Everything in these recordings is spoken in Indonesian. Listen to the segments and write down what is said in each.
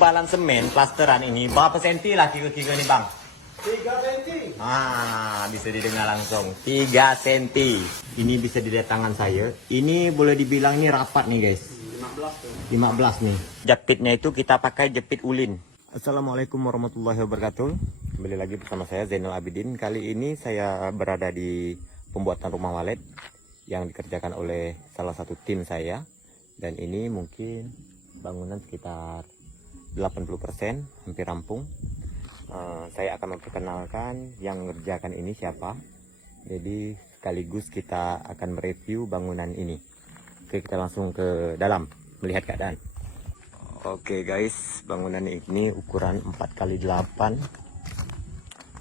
ketebalan semen plasteran ini berapa senti lah kira-kira nih bang? 3 senti. Bisa didengar langsung 3 senti. Ini bisa dilihat tangan saya. Ini boleh dibilang ini rapat nih guys. 15 nih. Jepitnya itu kita pakai jepit ulin. Assalamualaikum warahmatullahi wabarakatuh. Kembali lagi bersama saya Zainal Abidin. Kali ini saya berada di pembuatan rumah walet yang dikerjakan oleh salah satu tim saya. Dan ini mungkin bangunan sekitar 80%, hampir rampung. Saya akan memperkenalkan yang mengerjakan ini siapa. Jadi sekaligus kita akan mereview bangunan ini. Oke, kita langsung ke dalam melihat keadaan. Oke guys, bangunan ini ukuran 4x8.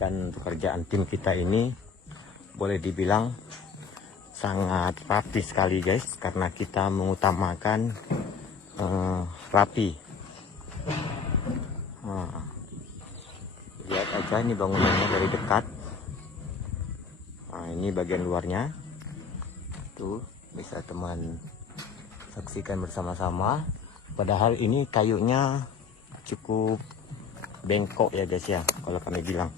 Dan pekerjaan tim kita ini boleh dibilang sangat rapi sekali guys, karena kita mengutamakan rapi. Lihat aja ini bangunannya dari dekat. Ini bagian luarnya. Tuh bisa teman saksikan bersama-sama. Padahal ini kayunya cukup bengkok ya guys ya, kalau kami bilang.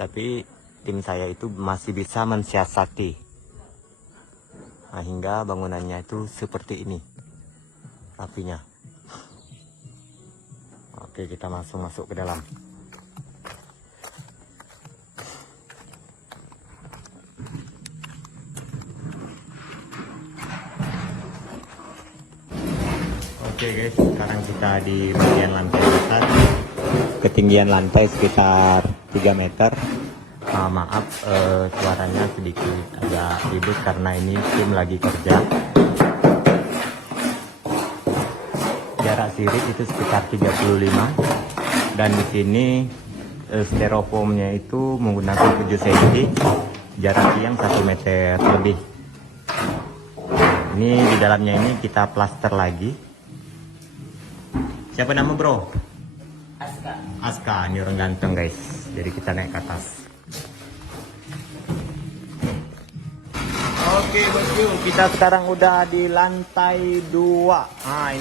Tapi tim saya itu masih bisa mensiasati. Hingga bangunannya itu seperti ini rapinya. Oke, kita langsung masuk ke dalam. Oke guys, sekarang kita di bagian lantai atas. Ketinggian lantai sekitar 3 meter. Maaf suaranya sedikit agak ribut karena ini tim lagi kerja. Jarak sirip itu sekitar 35. Dan di sini styrofoamnya itu menggunakan 7 cm. Jarak tiang 1 meter lebih. Ini di dalamnya ini kita plaster lagi. Siapa nama bro? Aska. Aska, ini orang ganteng guys. Jadi kita naik ke atas. Oke bosku, kita sekarang udah di lantai 2.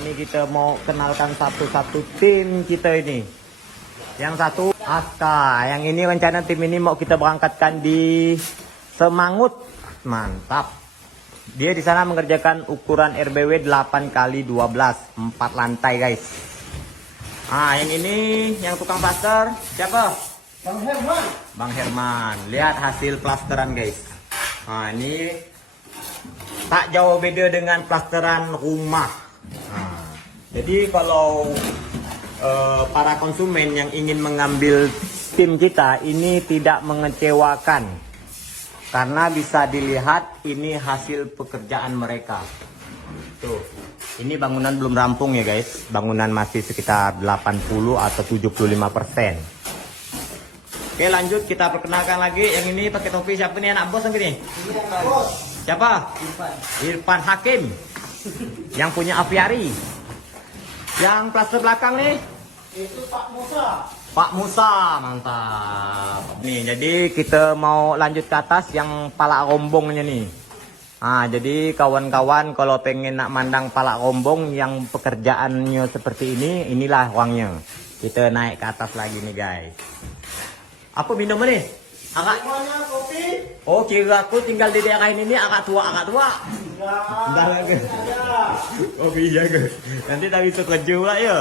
Ini kita mau kenalkan satu-satu tim kita ini. Yang satu Aska, yang ini rencana tim ini mau kita berangkatkan di Semangut. Mantap. Dia di sana mengerjakan ukuran RBW 8x12, 4 lantai guys. Yang ini yang tukang plaster siapa? Bang Herman. Bang Herman. Lihat hasil plasteran guys. Ini tak jauh beda dengan plasteran rumah. Jadi kalau para konsumen yang ingin mengambil tim kita ini tidak mengecewakan, karena bisa dilihat ini hasil pekerjaan mereka. Tuh, ini bangunan belum rampung ya guys. Bangunan masih sekitar 80 atau 75%. Oke, lanjut kita perkenalkan lagi. Yang ini pakai topi siapa nih, anak bos ini? Bos. Siapa? Irfan Hakim. Yang punya aviari. Yang plaster belakang nih? Itu Pak Musa. Pak Musa, mantap. Nih, jadi kita mau lanjut ke atas yang pala rombongnya nih. Jadi kawan-kawan kalau pengen nak mandang pala rombong yang pekerjaannya seperti ini, inilah uangnya. Kita naik ke atas lagi nih guys. Apa minum nih? Agak. Semuanya kopi. Oh, kira aku tinggal di daerah ini nih agak tua. Enggak lagi. Kopi ya guys. Nanti tak bisa kerja lah ya.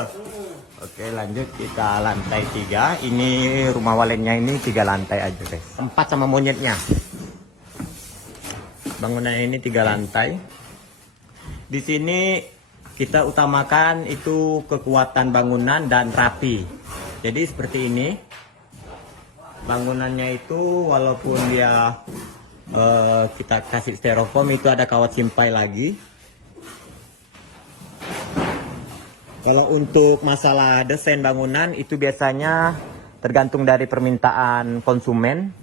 Oke, lanjut kita lantai 3. Ini rumah waletnya ini 3 lantai aja guys. 4 sama monyetnya. Bangunan ini 3 lantai. Di sini kita utamakan itu kekuatan bangunan dan rapi. Jadi seperti ini. Bangunannya itu walaupun dia kita kasih styrofoam, itu ada kawat simpai lagi. Kalau untuk masalah desain bangunan itu biasanya tergantung dari permintaan konsumen.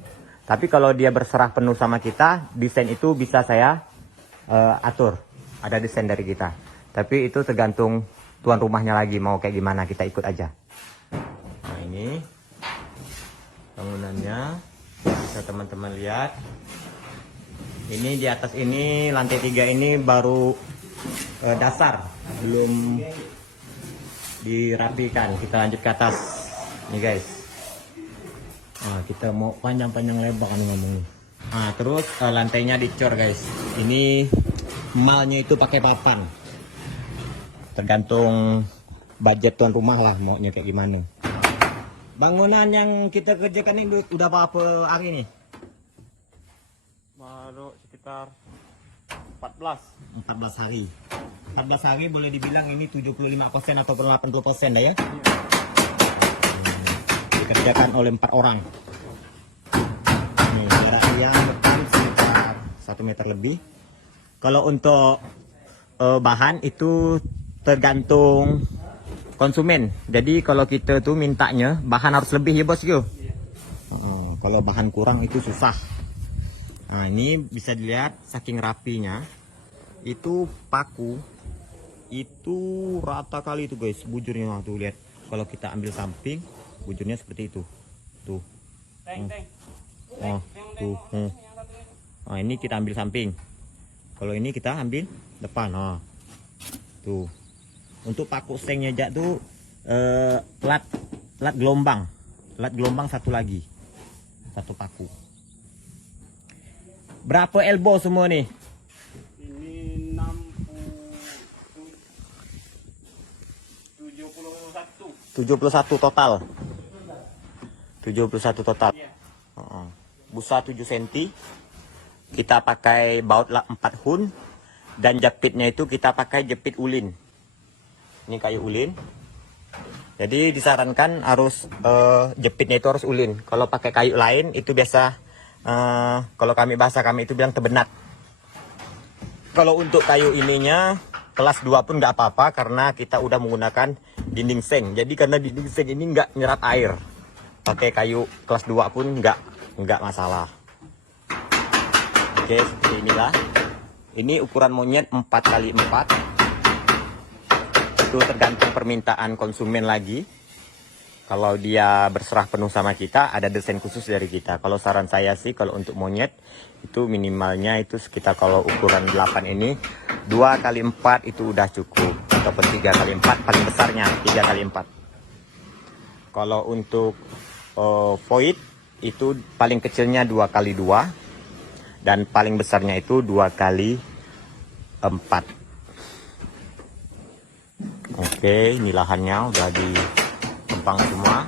Tapi kalau dia berserah penuh sama kita, desain itu bisa saya atur. Ada desain dari kita. Tapi itu tergantung tuan rumahnya lagi mau kayak gimana, kita ikut aja. Nah, ini bangunannya bisa teman-teman lihat. Ini di atas ini lantai 3 ini baru dasar, belum dirapikan. Kita lanjut ke atas nih guys. Nah, kita mau panjang-panjang lebar kan ngomongnya. Nah, terus lantainya dicor guys. Ini malnya itu pakai papan. Tergantung budget tuan rumah lah maunya kayak gimana. Bangunan yang kita kerjakan ini udah berapa hari nih? Baru sekitar 14 hari. 14 hari boleh dibilang ini 75% atau 80% dah ya. Dikerjakan oleh 4 orang. Nih, jarak yang depan sekitar 1 meter lebih. Kalau untuk bahan itu tergantung konsumen. Jadi kalau kita tuh mintanya bahan harus lebih ya bos yo. Kalau bahan kurang itu susah. Nah, ini bisa dilihat saking rapinya. Itu paku itu rata kali itu guys bujurnya. Tuh lihat, kalau kita ambil samping bujurnya seperti itu tuh. Tuh. Nah, ini kita ambil samping, kalau ini kita ambil depan. Nah, tuh untuk paku sengnya jak tuh lat gelombang satu lagi, satu paku. Berapa elbow semua nih? ini 71 total. 71 total. Busa 7 cm. Kita pakai baut 4 hun. Dan jepitnya itu kita pakai jepit ulin. Ini kayu ulin. Jadi disarankan harus jepitnya itu harus ulin. Kalau pakai kayu lain itu biasa, kalau bahasa kami itu bilang tebenat. Kalau untuk kayu ininya kelas 2 pun nggak apa-apa karena kita udah menggunakan dinding seng. Jadi karena dinding seng ini nggak nyerap air, pakai kayu kelas 2 pun nggak masalah. Oke, seperti inilah. Ini ukuran monyet 4x4. Itu tergantung permintaan konsumen lagi. Kalau dia berserah penuh sama kita, ada desain khusus dari kita. Kalau saran saya sih, kalau untuk monyet, itu minimalnya itu sekitar, kalau ukuran 8 ini, 2x4 itu udah cukup. Ataupun 3x4, paling besarnya 3x4. Kalau untuk void, itu paling kecilnya 2x2. Dan paling besarnya itu 2x4. Oke, ini lahannya udah ditempang semua,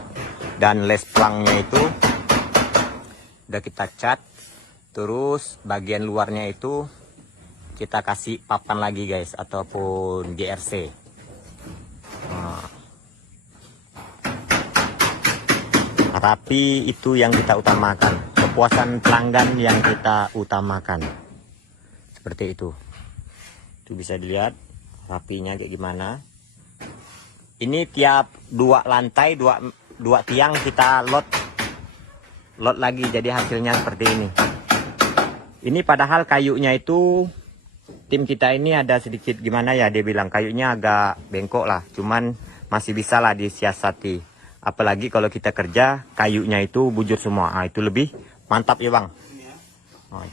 dan les plangnya itu udah kita cat. Terus bagian luarnya itu kita kasih papan lagi guys, ataupun GRC. Nah, rapi itu yang kita utamakan, kepuasan pelanggan yang kita utamakan, seperti itu. Itu bisa dilihat rapinya kayak gimana. Ini tiap 2 lantai, 2 tiang kita lot lagi, jadi hasilnya seperti ini. Ini padahal kayunya itu tim kita ini ada sedikit gimana ya, dia bilang kayunya agak bengkok lah, cuman masih bisa lah disiasati. Apalagi kalau kita kerja kayunya itu bujur semua. Itu lebih mantap ya bang.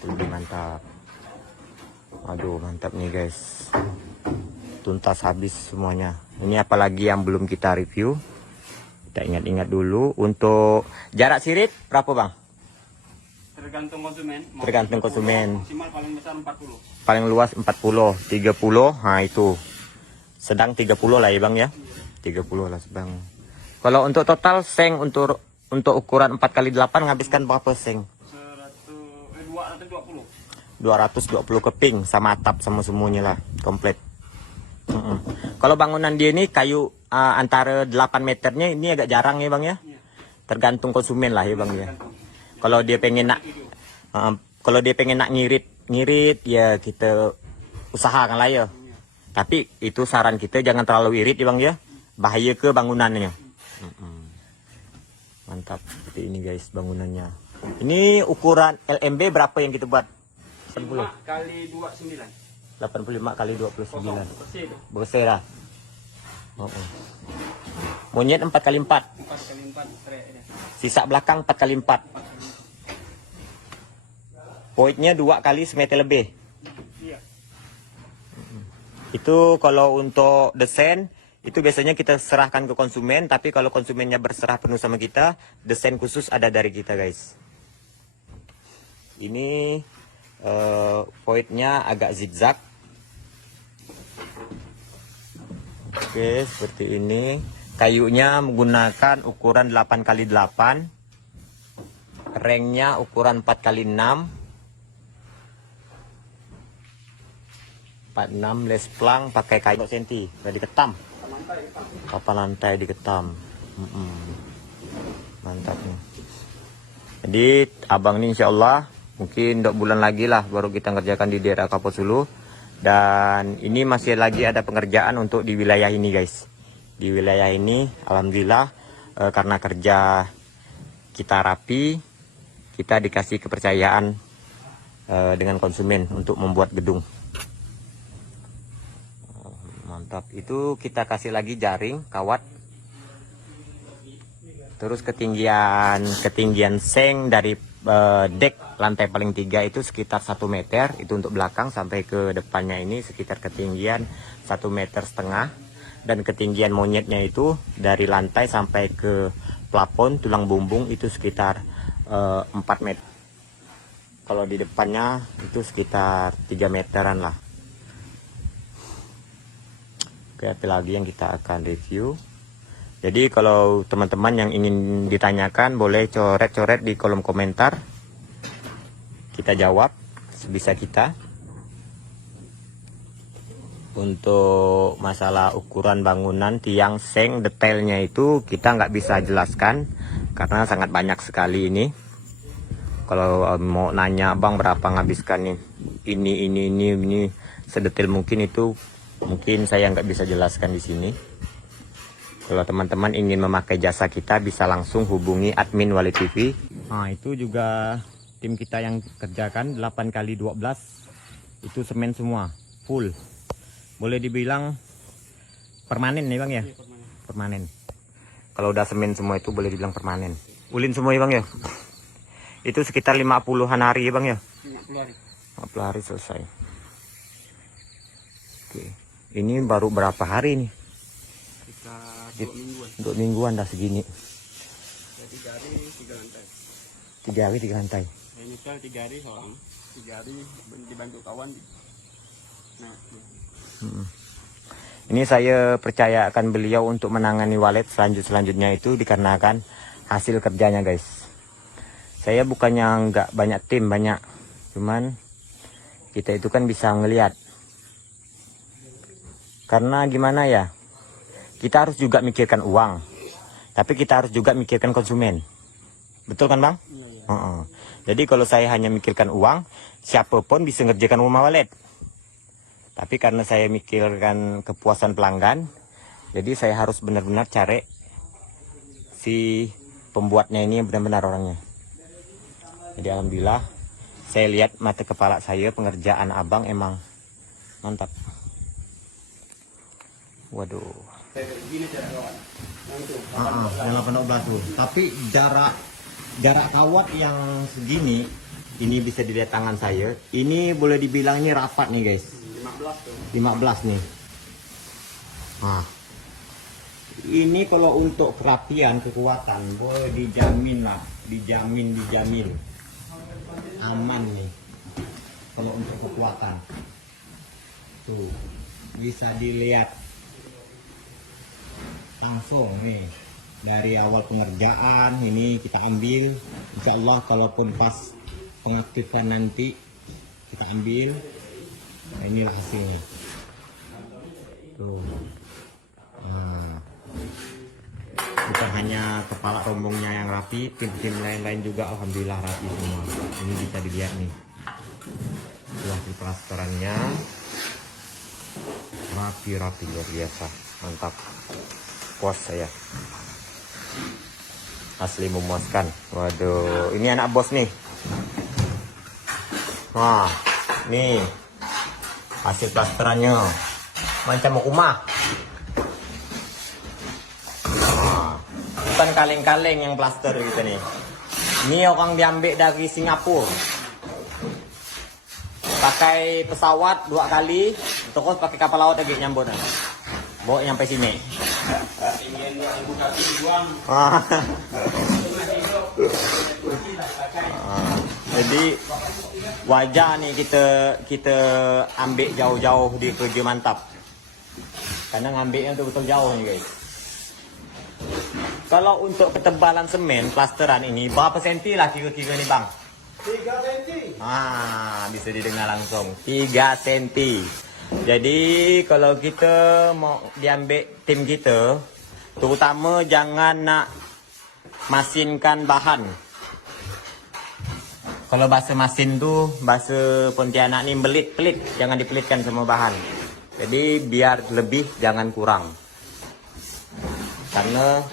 Itu lebih mantap. Aduh, mantap nih guys, tuntas habis semuanya. Ini apalagi yang belum kita review, kita ingat-ingat dulu. Untuk jarak sirip berapa bang? tergantung konsumen. Tergantung konsumen. Maksimal paling besar 40. Paling luas 40, 30. Nah itu sedang 30 lah ya bang ya. 30 lah sedang. Kalau untuk total seng untuk ukuran 4x8 nghabiskan berapa seng? 220 keping sama atap sama semuanya lah komplit. Kalau bangunan dia ini kayu antara 8 meternya ini agak jarang ya bang ya. Tergantung konsumen lah ya bang ya. Kalau dia pengen nak ngirit ya kita usahakan lah ya. Tapi itu saran kita jangan terlalu irit ya bang ya. Bahaya ke bangunannya. Mantap seperti ini guys bangunannya. Ini ukuran LMB berapa yang kita buat? 85 kali 29. 85 kali 29. Bersih itu. Bersih lah. Monyet 4x4. 4x4 straight aja. Sisa belakang 4x4. Voidnya 2 kali semeter lebih. Iya. Itu kalau untuk desain Itu biasanya kita serahkan ke konsumen, tapi kalau konsumennya berserah penuh sama kita, desain khusus ada dari kita guys. Ini voidnya agak zigzag. Oke, seperti ini. Kayunya menggunakan ukuran 8x8. Rengnya ukuran 4x6. 46 les plang pakai kayu senti, udah diketam. Papan lantai diketam. Mantap nih. Jadi abang ini insya Allah mungkin 2 bulan lagi lah baru kita ngerjakan di daerah Kaposulu. Dan ini masih lagi ada pengerjaan untuk di wilayah ini guys. Di wilayah ini alhamdulillah karena kerja kita rapi, kita dikasih kepercayaan dengan konsumen untuk membuat gedung. Mantap, itu kita kasih lagi jaring kawat. Terus ketinggian seng dari dek lantai paling 3 itu sekitar 1 meter. Itu untuk belakang, sampai ke depannya ini sekitar ketinggian 1,5 meter. Dan ketinggian monyetnya itu dari lantai sampai ke plafon tulang bumbung itu sekitar 4 meter. Kalau di depannya itu sekitar 3 meteran lah. Oke, apa lagi yang kita akan review. Jadi kalau teman-teman yang ingin ditanyakan boleh coret-coret di kolom komentar. Kita jawab sebisa kita. Untuk masalah ukuran bangunan, tiang, seng, detailnya itu kita nggak bisa jelaskan karena sangat banyak sekali ini. Kalau mau nanya bang berapa ngabiskan nih ini sedetail mungkin itu mungkin saya nggak bisa jelaskan di sini. Kalau teman-teman ingin memakai jasa kita bisa langsung hubungi admin Wali TV. Nah itu juga tim kita yang kerjakan 8x12 itu semen semua full. Boleh dibilang permanen nih bang ya? Permanen. Kalau udah semen semua itu boleh dibilang permanen. Ulin semua ya bang ya? Itu sekitar 50-an hari ya bang ya? 50 hari. 50 hari selesai. Oke. Ini baru berapa hari nih? Sekitar 2 mingguan. 2 mingguan dah segini. Ya, 3 hari 3 lantai. 3 hari 3 lantai. Ya, misal 3 hari seorang, 3 hari dibantu kawan. Nah, Ini saya percayakan beliau untuk menangani walet selanjutnya itu dikarenakan hasil kerjanya guys. Saya bukannya nggak banyak tim, banyak. Cuman kita itu kan bisa ngelihat. Karena gimana ya, kita harus juga mikirkan uang, tapi kita harus juga mikirkan konsumen. Betul kan bang? iya. Jadi kalau saya hanya mikirkan uang, siapapun bisa ngerjakan rumah walet. Tapi karena saya mikirkan kepuasan pelanggan, jadi saya harus benar-benar cari si pembuatnya ini benar-benar orangnya. Jadi alhamdulillah, saya lihat mata kepala saya pengerjaan abang emang mantap. Waduh. Gini cara kawan. Yang 18 tuh. Tapi jarak kawat yang segini, ini bisa dilihat tangan saya. Ini boleh dibilang ini rapat nih guys. 15 tuh. 15 nih. Nah, ini kalau untuk kerapian, kekuatan, boleh dijamin lah, dijamin. Aman nih. Kalau untuk kekuatan, tuh bisa dilihat langsung nih dari awal pengerjaan ini kita ambil. Insya Allah kalaupun pas pengaktifan nanti kita ambil. Nah, inilah hasilnya tuh. Nah, bukan hanya kepala rombongnya yang rapi, tim-tim lain-lain juga alhamdulillah rapi semua. Ini bisa dilihat nih hasil plasterannya rapi luar biasa, mantap. Puas saya, asli memuaskan. Waduh, ini anak bos nih. Wah, nih hasil plasterannya macam rumah. Bukan kaleng-kaleng yang plaster gitu nih. Ini orang diambil dari Singapura. Pakai pesawat 2 kali, terus pakai kapal laut lagi nyambut. Bawa nyampe sini. Ingin buka tujuan. Ah. Jadi wajar nih kita ambil jauh-jauh di kerja mantap. Karena ngambilnya tuh betul jauh nih guys. Kalau untuk ketebalan semen plasteran ini berapa senti lah kira-kira nih bang? 3 senti. Bisa didengar langsung 3 senti. Jadi kalau kita mau diambil tim kita, terutama jangan nak masinkan bahan. Kalau bahasa masin tuh, bahasa Pontianak nih pelit, jangan dipelitkan semua bahan. Jadi biar lebih, jangan kurang. Karena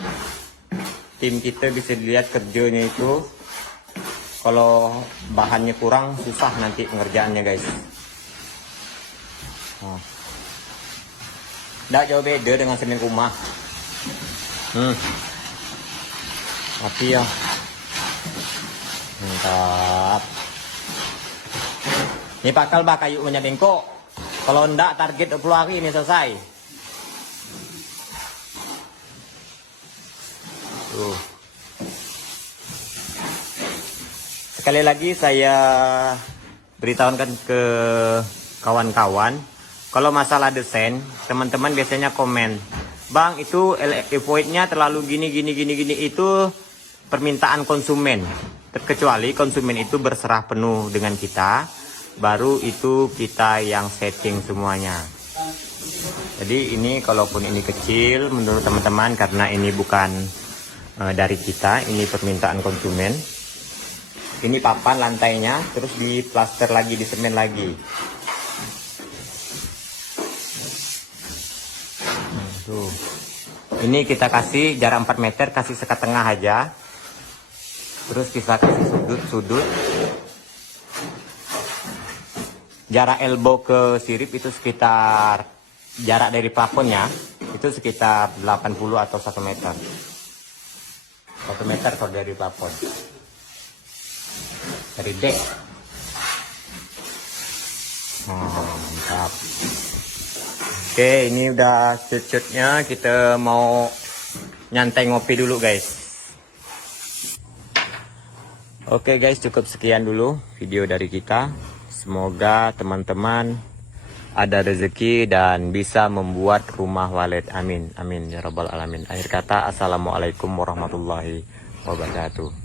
tim kita bisa dilihat kerjanya itu, kalau bahannya kurang, susah nanti pengerjaannya guys. Nggak jauh beda dengan semen rumah. Mati ya. Mantap. Ini pakal bah kayu punya bengkok. Kalau ndak target 20 hari ini selesai. Tuh. Sekali lagi saya beritahukan ke kawan-kawan, kalau masalah desain, teman-teman biasanya komen, "Bang, itu void-nya terlalu gini, itu permintaan konsumen." Kecuali konsumen itu berserah penuh dengan kita, baru itu kita yang setting semuanya. Jadi ini kalaupun ini kecil menurut teman-teman, karena ini bukan dari kita, ini permintaan konsumen. Ini papan lantainya, terus diplaster lagi, disemen lagi. Tuh. Ini kita kasih jarak 4 meter, kasih sekat tengah aja. Terus kita kasih sudut-sudut. Jarak elbow ke sirip itu sekitar, jarak dari plafonnya itu sekitar 80 atau 1 meter. 1 meter kalau dari plafon. Dari deck. Mantap. Oke, ini udah cut-cutnya. Kita mau nyantai ngopi dulu guys. Oke guys, cukup sekian dulu video dari kita. Semoga teman-teman ada rezeki dan bisa membuat rumah walet. Amin, amin ya rabbal alamin. Akhir kata, assalamualaikum warahmatullahi wabarakatuh.